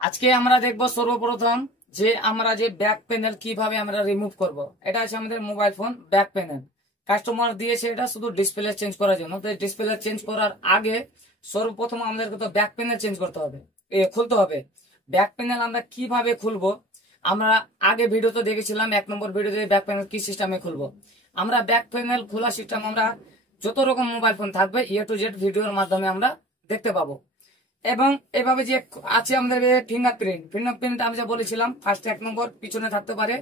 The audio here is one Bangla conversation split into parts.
আজকে আমরা দেখব সর্বপ্রথম যে আমরা যে ব্যাক প্যানেল কিভাবে আমরা রিমুভ করব। এটা আছে আমাদের mobile phone back panel. Customer দিয়েছে এটা শুধু ডিসপ্লে চেঞ্জ করার জন্য। তো ডিসপ্লে চেঞ্জ করার আগে সর্বপ্রথম আমাদেরকে তো ব্যাক প্যানেল চেঞ্জ করতে হবে, খুলতে হবে। ব্যাক প্যানেল আমরা কিভাবে খুলবো, আমরা আগে ভিডিওতে দেখেছিলাম, 1 নম্বর ভিডিওতে ব্যাক প্যানেল কি সিস্টেমে খুলবো। আমরা ব্যাক প্যানেল খোলা সিস্টেম আমরা যত রকম মোবাইল ফোন থাকবে A to Z ভিডিওর মাধ্যমে আমরা দেখতে পাবো। এবং এভাবে যে আছে আমাদের ফিঙ্গারপ্রিন্ট আমি যা বলেছিলাম, ফার্স্ট 1 নম্বর পিছনে থাকতে পারে,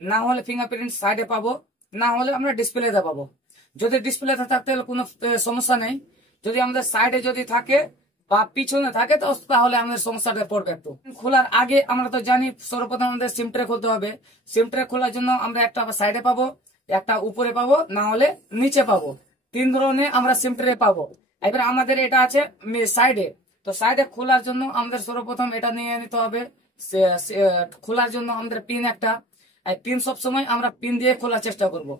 না হলে ফিঙ্গারপ্রিন্ট সাইডে পাবো, না হলে আমরা ডিসপ্লেতে পাবো। যদি ডিসপ্লেতে থাকতে হলে কোনো সমস্যা নেই, যদি আমাদের সাইডে যদি থাকে বা পিছনে থাকে তো তাহলে আমাদের সমস্যাটা পড়বে একটু। খোলার আগে আমরা তো জানি সর্বপ্রথম আমাদের সিম ট্রে খুলতে হবে। সিম ট্রে খোলার জন্য আমরা একটা সাইডে পাবো, একটা উপরে পাবো, না হলে নিচে পাবো। 3 ধরনের আমরা সিম ট্রে পাবো। এবার আমাদের এটা আছে সাইডে। তো সাইডে খোলার জন্য আমাদের সর্বপ্রথম এটা নিয়ে নিতে হবে। খোলার জন্য আমাদের পিন একটা, পিন সবসময় আমরা পিন দিয়ে খোলার চেষ্টা করব।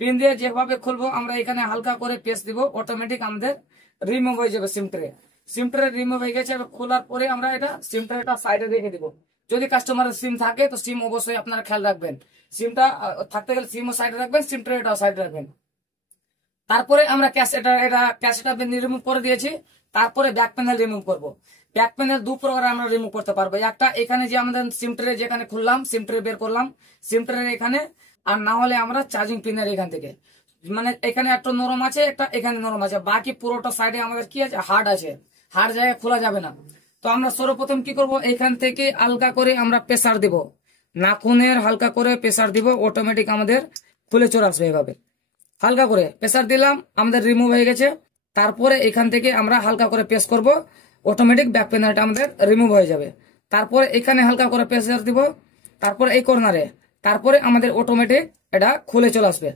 পিন দিয়ে যেভাবে খুলবো আমরা এখানে হালকা করে প্রেস দিব, অটোমেটিক আমাদের রিমুভ হয়ে যাবে সিম ট্রে। সিম ট্রে রিমুভ হয়ে গেছে। এবার খোলার পরে আমরা এটা সিম ট্রেটা সাইডে রেখে দিব। যদি কাস্টমারের সিম থাকে তো সিম অবশ্যই আপনারা খেয়াল রাখবেন, সিমটা থাকতে গেলে সিমও সাইডে রাখবেন, সিম ট্রেটাও সাইডে রাখবেন। তারপরে আমরা ক্যাসেটটা রিমুভ করে দিয়েছি। তারপরে ব্যাক প্যানেল রিমুভ করব। ব্যাক প্যানেল 2 প্রকার আমরা রিমুভ করতে পারবো। একটা এখানে যে আমাদের সিম ট্রে যেখানে খুললাম, সিম ট্রে বের করলাম, সিম ট্রে এখানে, আর না হলে আমরা চার্জিং পিনের এখান থেকে, মানে এখানে একটা নরম আছে, একটা এখানে নরম আছে, বাকি পুরোটা সাইডে আমাদের কি আছে, হার্ড আছে। হার্ড জায়গায় খোলা যাবে না। তো আমরা সর্বপ্রথম কি করব, এখান থেকে হালকা করে আমরা প্রেসার দিব, নাখুনের হালকা করে প্রেসার দিব, অটোমেটিক আমাদের খুলে চলে আসবে। এভাবে হালকা করে প্রেসার দিলাম, আমাদের রিমুভ হয়ে গেছে। তারপরে এখান থেকে আমরা হালকা করে প্রেস করব, অটোমেটিক ব্যাক প্যানেলটা আমাদের রিমুভ হয়ে যাবে। তারপরে এখানে হালকা করে প্রেসার দিব, তারপরে এই কর্নারে, তারপরে আমাদের অটোমেটিক এটা খুলে চলে আসবে।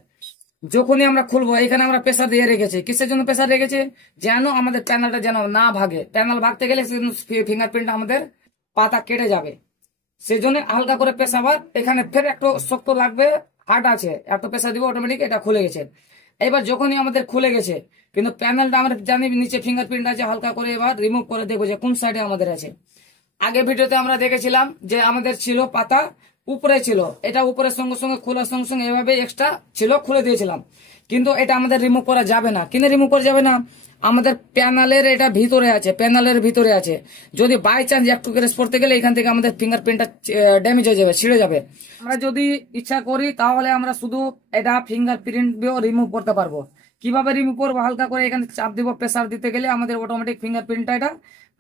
যখনই আমরা খুলবো এখানে আমরা প্রেসার দিয়ে রেখেছি। কিসের জন্য প্রেসার রেখেছি, যেন আমাদের প্যানেলটা যেন না ভাগে। প্যানেল ভাগতে গেলে ফিঙ্গারপ্রিন্ট আমাদের পাতা কেটে যাবে। সেই জন্য হালকা করে প্রেসার, এখানে ফের একটু শক্ত লাগবে, হার্ড আছে, এত প্রেসার দিব, অটোমেটিক এটা খুলে গেছে। এবার যখনই আমাদের খুলে গেছে, কিন্তু প্যানেলটা আমরা জানি নিচে ফিঙ্গারপ্রিন্ট আছে, হালকা করে এবার রিমুভ করে দেখবো যে কোন সাইডে আমাদের আছে। আগে ভিডিওতে আমরা দেখেছিলাম যে আমাদের ছিল পাতা উপরে ছিল, এটা উপরের সঙ্গে সঙ্গে খোলার সঙ্গে সঙ্গে এভাবে এক্সট্রা ছিল, খুলে দিয়েছিলাম। কিন্তু এটা আমাদের রিমুভ করা যাবে না। কিন্তু রিমুভ করা যাবে না, আমাদের প্যানেলের এটা ভিতরে আছে, প্যানেলের ভিতরে আছে। যদি বাই চান্স একটু ক্রেস পড়তে গেলে এখান থেকে আমাদের ফিঙ্গারপ্রিন্টটা ড্যামেজ হয়ে যাবে, ছিঁড়ে যাবে। আমরা যদি ইচ্ছা করি তাহলে আমরা শুধু এটা ফিঙ্গারপ্রিন্ট দিয়েও রিমুভ করতে পারবো। কিভাবে রিমুভ করবো, হালকা করে এখানে চাপ দিব, প্রেসার দিতে গেলে আমাদের অটোমেটিক ফিঙ্গারপ্রিন্টটা এটা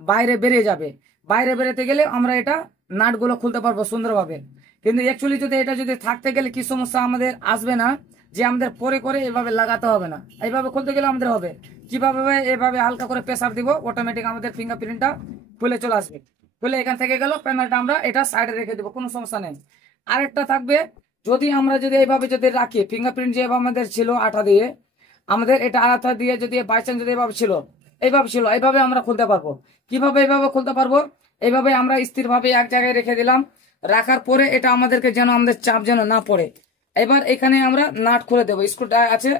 বাইরে বেরিয়ে যাবে। বাইরে বেরোতে গেলে আমরা এটা নাটগুলো খুলতে পারবো সুন্দরভাবে। কিন্তু অ্যাকচুয়ালি যদি এটা যদি থাকতে গেলে কি সমস্যা আমাদের আসবে না, যে আমাদের পরে করে এভাবে লাগাতে হবে না, এইভাবে খুলতে গেলে আমাদের হবে। কিভাবে, এভাবে হালকা করে প্রেসার দিব, অটোমেটিক আমাদের ফিঙ্গারপ্রিন্টটা খুলে চলে আসবে। খুলে এখান থেকে গেল, প্যানেলটা আমরা এটা সাইডে রেখে দেবো, কোনো সমস্যা নেই। আরেকটা থাকবে, যদি আমরা যদি এইভাবে যদি রাখি, ফিঙ্গারপ্রিন্ট যে আমাদের ছিল আঠা দিয়ে, আমাদের এটা আঠা দিয়ে যদি বাই চান্স যদি এইভাবে ছিল, এইভাবে আমরা খুলতে পারবো। কিভাবে এইভাবে খুলতে পারবো, এইভাবে আমরা স্থিরভাবে এক জায়গায় রেখে দিলাম। রাখার পরে এটা আমাদেরকে যেন আমাদের চাপ যেন না পড়ে। এবার এখানে আমরা নাট খুলে দেবো, স্ক্রু আছে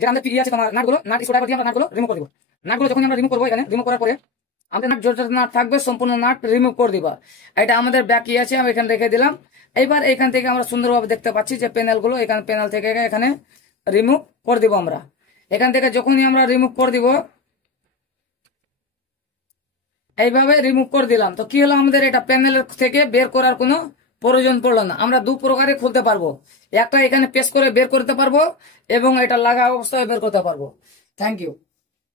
যে আমাদের পিড়ি আছে, তোমার নাটগুলো, নাট স্ক্রু দিয়ে আমরা নাটগুলো রিমুভ করে দেবো। নাটগুলো যখন আমরা রিমুভ করবো, এখানে রিমুভ করার পরে আমাদের নাট যত নাট থাকবে সম্পূর্ণ নাট রিমুভ করে দিবা। এটা আমাদের ব্যাকি আছে, আমি এখানে রেখে দিলাম। এইবার এখান থেকে আমরা সুন্দরভাবে দেখতে পাচ্ছি যে প্যানেলগুলো এখানে, প্যানেল থেকে এখানে রিমুভ করে দিব আমরা। এখান থেকে যখনই আমরা রিমুভ করে দিব, এইভাবে রিমুভ করে দিলাম, তো কি হলো, আমাদের এটা প্যানেলের থেকে বের করার কোনো প্রয়োজন পড়লো না। আমরা 2 প্রকারে খুলতে পারবো, একটা এখানে প্রেস করে বের করতে পারবো, এবং এটা লাগা অবস্থায় বের করতে পারবো। Thank you.